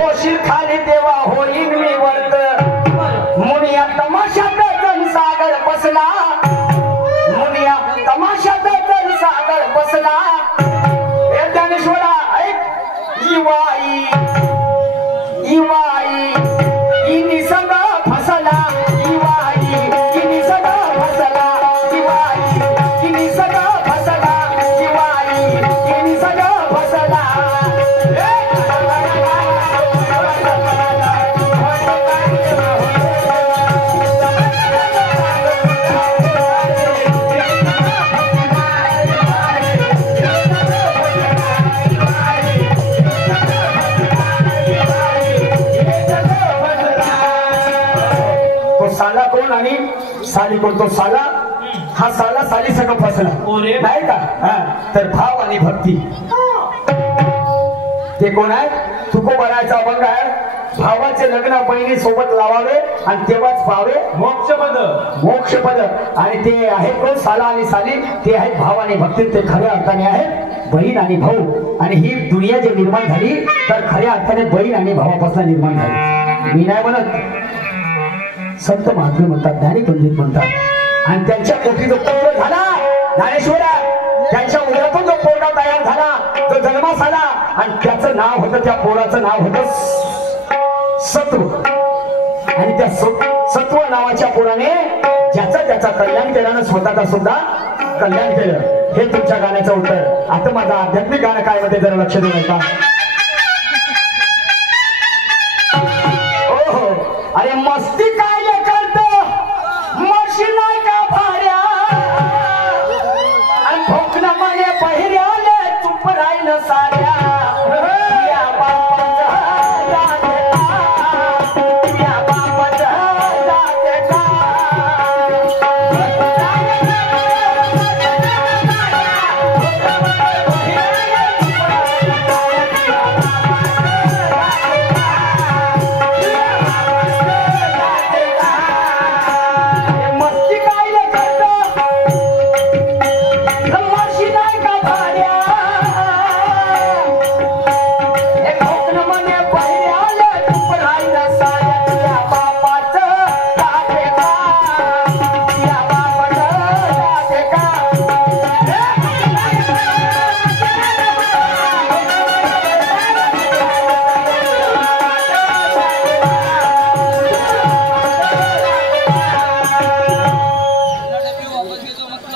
होशील खाली तेव्हा होईन मी वर्त मुनिया तमाशात सागर बसला मुनिया तमाशात सागर बसला हे ज्ञानेश्वरा ऐक इवाई इवाई इनी सगळा फसला इवाई इनी सगळा फसला इवाई इनी सगळा फसला इवाई इनी सगळा फसला साला कोण आणि साली कोण तो साला हा साला साली सगळं फसला नाही का तर भाव आणि भक्ती ते कोण आहे तुकोबाराचा अभंग आहे भावाचे लग्न बहिणी सोबत लावावे आणि तेव्हाच पावे मोक्षपद मोक्षपद आणि ते आहे कोण साला आणि साली ते आहेत भाव आणि भक्ती ते खऱ्या अर्थाने आहेत बहीण आणि भाऊ आणि ही दुनिया जे निर्माण झाली तर खऱ्या अर्थाने बहीण आणि भावापासून निर्माण झाली मी नाही म्हणत संत महात्मे म्हणतात ज्ञानी पंडित म्हणतात आणि त्यांच्या पोटी जो पुत्र झाला ज्ञानेश्वरा त्यांच्या उदरातून जो पोरगा तयार झाला तो जन्मास आला आणि त्याचं नाव होतं त्या पोराचं नाव होतं सत्व आणि त्या सत्व नावाच्या पोराने ज्याचा कल्याण केलं आणि स्वतःचा सुद्धा कल्याण केलं हे तुमच्या गाण्याचं उत्तर आता माझं आध्यात्मिक गाणं काय मध्ये जरा लक्ष देऊ नका हो अरे मस्ती काय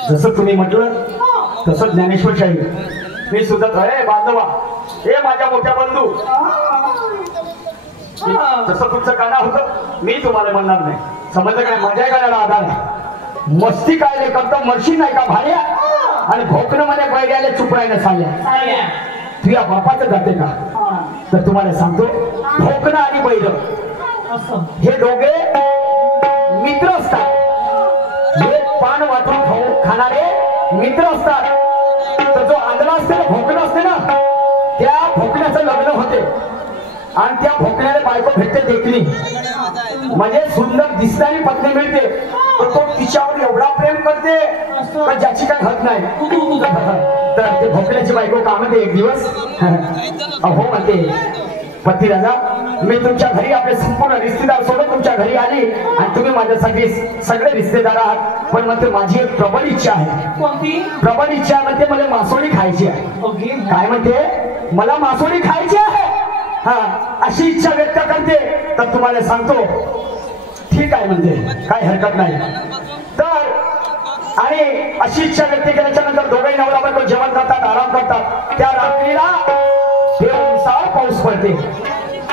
जसं तुम्ही म्हटलं तसं ज्ञानेश्वर शाही मी सुद्धा बांधवा हे माझ्या मोठ्या बंधू जसं तुमचं गाणं होतं मी तुम्हाला म्हणणार नाही समजलं काय माझ्या गाण्याला आधार आहे मस्ती काय करतो मर्शी नाही का भाड्या आणि भोकणं मध्ये बैऱ्याला चुपरायला साल्या तुझ्या बापाचं जाते का तर तुम्हाला सांगतो भोकणं आणि बैर हे दोघे मित्र असतात हे पान वाटून खाणारे मित्र असतात तर जो आंधळा असते ना भोकणं असते ना त्या भोकण्याचं लग्न होते आणि त्या भोकण्याला बायको भेटते देखली म्हणजे सुंदर दिसणारी पत्नी मिळते तर तो तिच्यावर एवढा प्रेम करते पण ज्याची काय हत नाही तर ते भोकण्याची बायको का म्हणते एक दिवस अहो म्हणते पती राजा मी तुमच्या घरी आपले संपूर्ण रिश्तेदार सोडून तुमच्या घरी आली आणि तुम्ही माझ्यासाठी सगळे रिश्तेदार आहात पण म्हणते माझी एक प्रबल इच्छा आहे कोणती प्रबल इच्छा म्हणते मला मासोळी खायची आहे काय म्हणते मला मासोळी खायची आहे हा अशी इच्छा व्यक्त करते तर तुम्हाला सांगतो ठीक आहे म्हणजे काय हरकत नाही तर आणि अशी इच्छा व्यक्त केल्याच्या नंतर दोघेही नवरा बायको जेवण करतात आराम करतात त्या रात्रीला बेउसार पाऊस पडते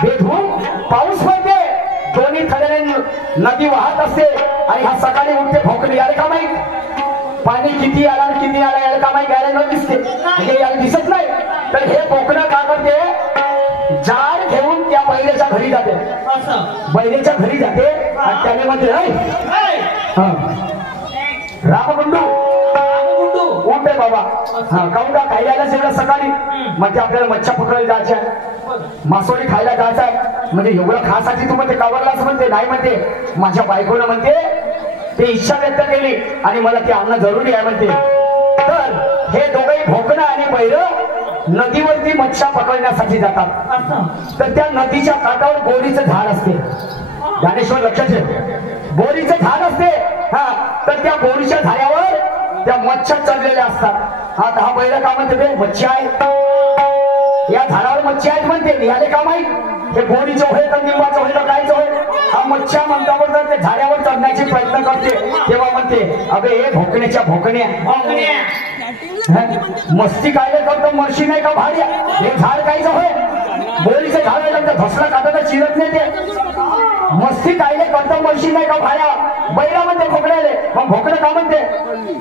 बेधून पाऊस पडते दोन्ही थड्याने नदी वाहत असते आणि हा सकाळी उठते भोकणी याला का माहित पाणी किती आला किती आला याला का माहित यायला न दिसते म्हणजे याला दिसत नाही तर हे भोकणं का करते जार घेऊन त्या बैलेच्या घरी जाते बैलेच्या घरी जाते आणि त्याने म्हणते रामगुंडू उठ रे बाबा काऊन का खायला एवढं सकाळी म्हणजे आपल्याला मच्छा पकडायला जायच्या मासोळी खायला जायचं म्हणजे एवढं खासाठी तू म्हणते कावरलाच म्हणते नाही म्हणते माझ्या बायकोनं म्हणते ते इच्छा व्यक्त केली आणि मला ते आणणं जरुरी आहे म्हणते तर हे दोघंही भोकणं आणि बैर नदीवरती मच्छ्या पकडण्यासाठी जातात तर त्या नदीच्या काठावर बोरीचं झाड असते ज्ञानेश्वर लक्षात ठेव बोरीचं झाड असते हा तर त्या बोरीच्या झाडावर त्या मच्छ्या चढलेल्या असतात हा 10 बैल का म्हणते मच्छी आहे या झाडावर मच्छी आहेत म्हणते निघाले का माहित हे बोरीचं होय तर निंबाचं होय तर कायचं होय हा मच्छ्या म्हणतावर जर ते झाडावर चढण्याचे प्रयत्न करते तेव्हा म्हणते अबे हे भोकण्याच्या भोकण्या मस्ती काय करतो मर्शी नाही का भाड्या हे झाड कायचं होय बोरीचं झाड आहे धसला काढता चिरत नाही ते मस्ती कायले करतो मर्शी नाही का भाड्या बैला म्हणते भोकण्याले मग भोकणं का म्हणते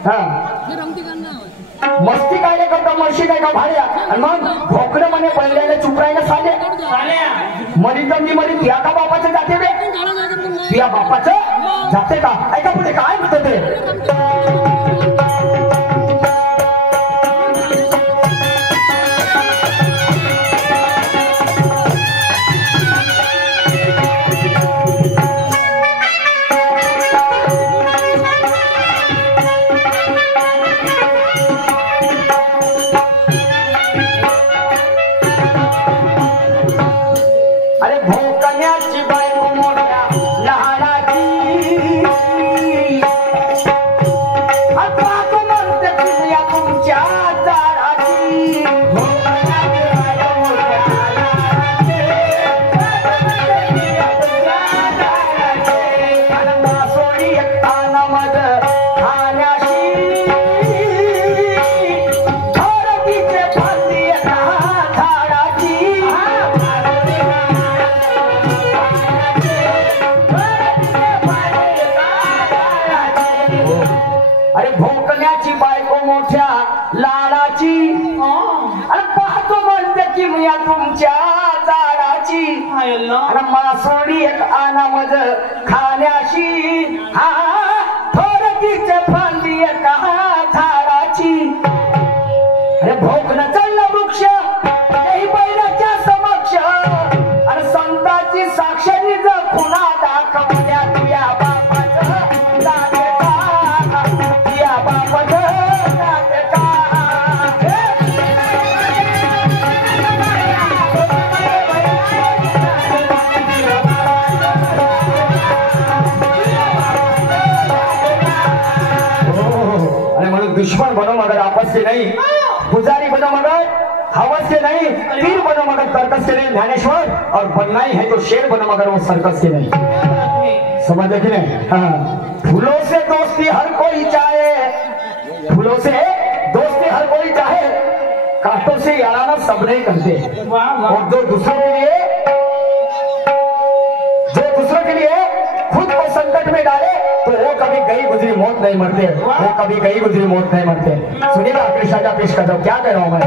हा मस्ती कायले करतो मर्शी नाही का भाड्या आणि मग भोकणं म्हणे बैलाने चुपरायला साले मनी तर मी म्हणे त्या का बापाचं जाते बे त्या बापाचं जाते का ऐका पुढे काय म्हणत ते मासोडी एक आना मज खाण्याशी हा थोडकीचे फांदी एका झाडाची अरे भोकणं चालला वृक्ष यही बैलाच्या समक्ष आणि संतांची साक्षांनी जर खुणा दाखवल्या तुया बापाचं जाते का तुया बापाचं जाते का दुश्मन बनो मगर आपस से नहीं पुजारी बनो मगर हवस से नहीं तीर बनो मगर तर्कस से नहीं ज्ञानेश्वर और बनना ही है तो शेर बनो मगर वो सर्कस से नहीं समझ कि नहीं हाँ फूलों से दोस्ती हर कोई चाहे फूलों से दोस्ती हर कोई चाहे कांटों से याराना सब नहीं करते और जो दूसरों के लिए खुद को संकट में डाले तो वो कभी गई गुजरी मौत नहीं मरते वो कभी गई गुजरी मौत नहीं मरते सुनिएगा कृष्णा का पेश कर दो क्या कह रहा हूं मैं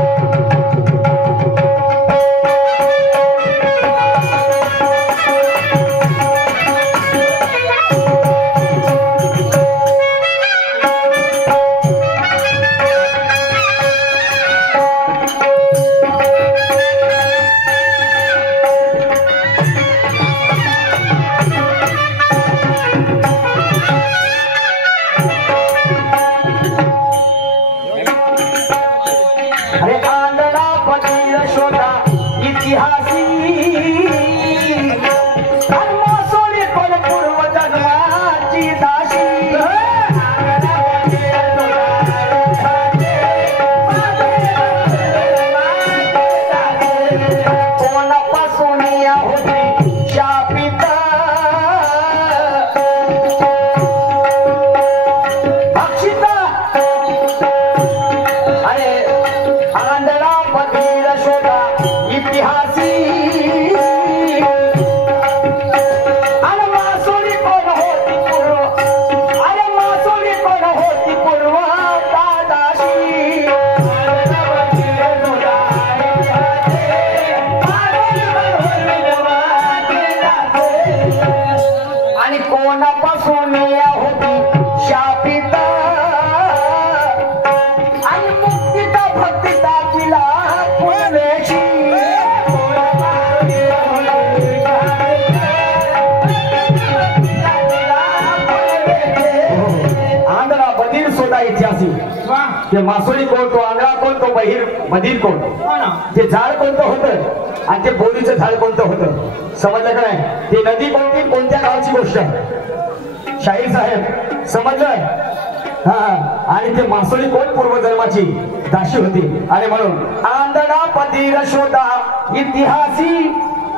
मासोली कोण तो आंधळा कोण तो बधीर कोण, ते झाड कोणतं होतं आणि ते बोरीचं झाड कोणतं होतं समजलं का नाही? ते नदी कोणती, कोणत्या गावाची गोष्ट शाहीर साहेब समजलं? हा, आणि ते मासोळी कोण पूर्वजन्माची दाशी होती. आणि म्हणून आंधळा पतीर शोधा इतिहासी,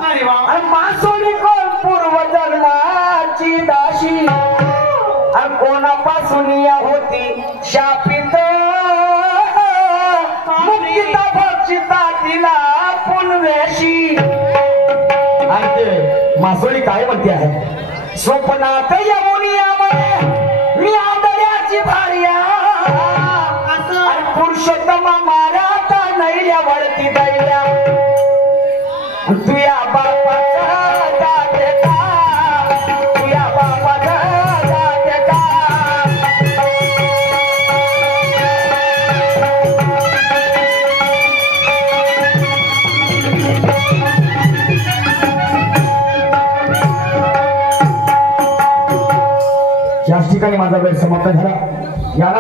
आणि मासोळी कोण पूर्वजन्माची दाशी, आणि कोणापासून या होती शापित, मुक्तिता भक्षिता तिला पुनवेशी. आणि ते मासोळी काय म्हणते आहे? स्वप्नात यमुनियामध्ये मी आंधळ्याची भार्या, आणि पुरुषोत्तमा माराता नैल्या वळती दैल्या, तुया बापाचा जाते का, तुया बापाचा जाते का. याच ठिकाणी माझा वेळ समाप्त झाला. याला